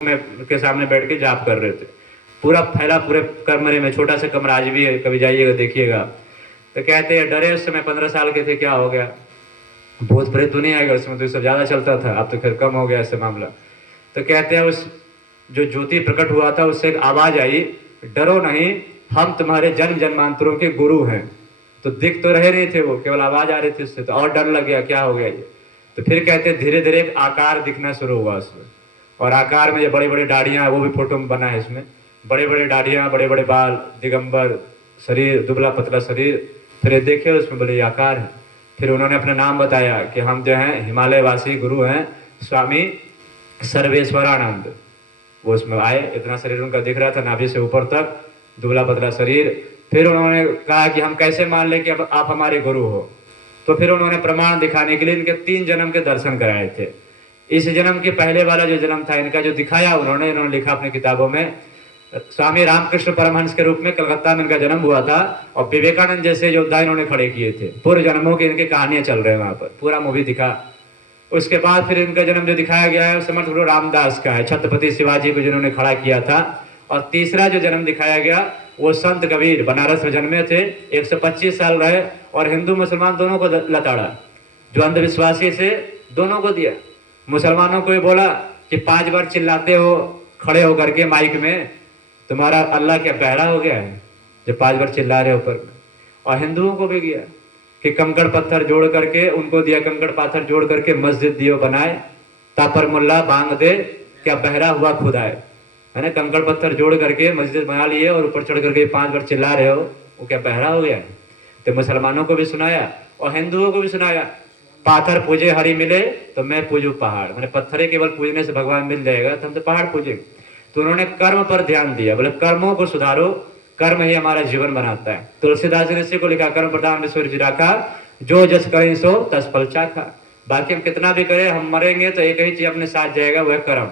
में के सामने बैठ के जाप कर रहे थे। पूरा फैला पूरे कमरे में, छोटा सा कमरा आज भी है, कभी जाइएगा देखिएगा। तो कहते हैं डरे उस समय 15 साल के थे, क्या हो गया, भूत प्रेत तो नहीं आएगा उसमें, तो ये सब ज़्यादा चलता था, अब तो खैर कम हो गया ऐसे मामला। तो कहते हैं उस जो ज्योति प्रकट हुआ था उससे एक आवाज़ आई, डरो नहीं, हम तुम्हारे जन्म जन्मांतरों के गुरु हैं। तो दिख तो रहे नहीं थे वो, केवल आवाज़ आ रही थी उससे, तो और डर लग गया, क्या हो गया ये। तो फिर कहते धीरे धीरे एक आकार दिखना शुरू हुआ उसमें, और आकार में ये बड़े बड़े दाढ़ियाँ, वो भी फोटो में बना है इसमें, बड़े बड़े दाढ़ियाँ, बड़े बड़े बाल, दिगंबर शरीर, दुबला पतला शरीर। फिर ये देखे उसमें बोले ये आकार है। फिर उन्होंने अपना नाम बताया कि हम जो हैं हिमालय वासी गुरु हैं स्वामी सर्वेश्वरानंद। वो उसमें आए, इतना शरीर उनका दिख रहा था नाभि से ऊपर तक, दुबला पतला शरीर। फिर उन्होंने कहा कि हम कैसे मान लें कि आप हमारे गुरु हो। तो फिर उन्होंने प्रमाण दिखाने के लिए इनके 3 जन्म के दर्शन कराए थे। इस जन्म के पहले वाला जो जन्म था इनका, जो दिखाया इन्होंने लिखा अपनी किताबों में, स्वामी रामकृष्ण परमहंस के रूप में कलकत्ता में इनका जन्म हुआ था, और विवेकानंद जैसे योद्धा इन्होंने खड़े किए थे। पूर्व जन्मों की इनकी कहानियां चल रहे हैं वहां पर, पूरा मूवी दिखा। उसके बाद फिर इनका जन्म जो दिखाया गया है समर्थ गुरु रामदास का है, छत्रपति शिवाजी को जिन्होंने खड़ा किया था। और तीसरा जो जन्म दिखाया गया वो संत कबीर बनारस में जन्मे थे, 125 साल रहे, और हिंदू मुसलमान दोनों को लताड़ा, जो अंधविश्वासी से दोनों को दिया। मुसलमानों को ये बोला कि 5 बार चिल्लाते हो खड़े होकर के माइक में, तुम्हारा अल्लाह क्या बहरा हो गया है जो 5 बार चिल्ला रहे ऊपर में। और हिंदुओं को भी गया कि कंकड़ पत्थर जोड़ करके उनको दिया, कंकड़ पत्थर जोड़ करके मस्जिद दियो बनाए, तापर मुल्ला बांग दे क्या बहरा हुआ खुदाए, है ना। कंकड़ पत्थर जोड़ करके मस्जिद बना लिए और ऊपर चढ़ करके 5 बार चिल्ला रहे हो, वो क्या बहरा हो गया है। तो मुसलमानों को भी सुनाया और हिंदुओं को भी सुनाया, पाथर पूजे हरि मिले तो मैं पूजू पहाड़, मैंने पत्थरे केवल पूजने से भगवान मिल जाएगा, तो हम तो पहाड़ पूजेंगे। तो उन्होंने कर्म पर ध्यान दिया, बोले कर्मों को सुधारो, कर्म ही हमारा जीवन बनाता है। तुलसीदास जी ने इसी को लिखा, कर्म प्रधान विश्व रखा, जो जस करें सो तस फल चाखा। बाकी हम कितना भी करें, हम मरेंगे तो एक ही चीज अपने साथ जाएगा, वह कर्म।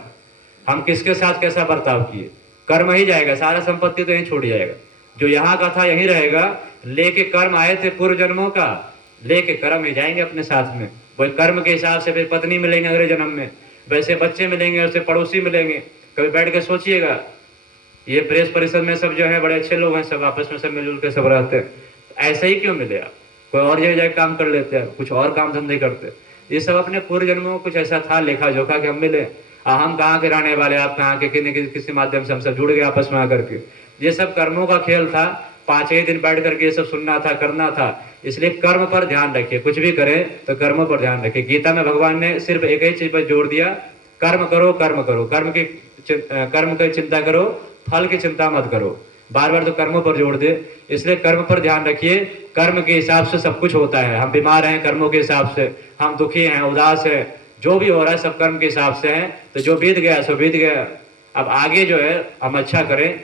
हम किसके साथ कैसा बर्ताव किए, कर्म ही जाएगा, सारा संपत्ति तो यहीं छूट जाएगा। जो यहाँ का था यहीं रहेगा, लेके कर्म आए थे पूर्व जन्मों का, लेके कर्म ही जाएंगे अपने साथ में। वही कर्म के हिसाब से फिर पत्नी मिलेंगे अगले जन्म में, वैसे बच्चे मिलेंगे, उससे पड़ोसी मिलेंगे। कभी बैठ के सोचिएगा, ये प्रेस परिषद में सब जो है बड़े अच्छे लोग हैं, सब आपस में सब मिलजुल के सब रहते हैं, ऐसा ही क्यों मिले आप, कोई और जगह जाके काम कर लेते हैं, कुछ और काम धंधे करते। ये सब अपने पूर्व जन्मों में कुछ ऐसा था लेखा जोखा कि हम मिले। हम कहाँ के रहने वाले, आप कहाँ के, किसी माध्यम से हम सब जुड़ गए आपस में आकर के। ये सब कर्मों का खेल था, 5 ही दिन बैठ करके ये सब सुनना था, करना था। इसलिए कर्म पर ध्यान रखिए, कुछ भी करें तो कर्मों पर ध्यान रखिए। गीता में भगवान ने सिर्फ एक ही चीज पर जोर दिया, कर्म करो कर्म करो, कर्म की चिंता करो, फल की चिंता मत करो। बार बार तो कर्मों पर जोड़ दे, इसलिए कर्म पर ध्यान रखिए। कर्म के हिसाब से सब कुछ होता है। हम बीमार हैं कर्मों के हिसाब से, हम दुखी हैं, उदास है, जो भी हो रहा है सब कर्म के हिसाब से है। तो जो बीत गया सो बीत गया, अब आगे जो है हम अच्छा करें।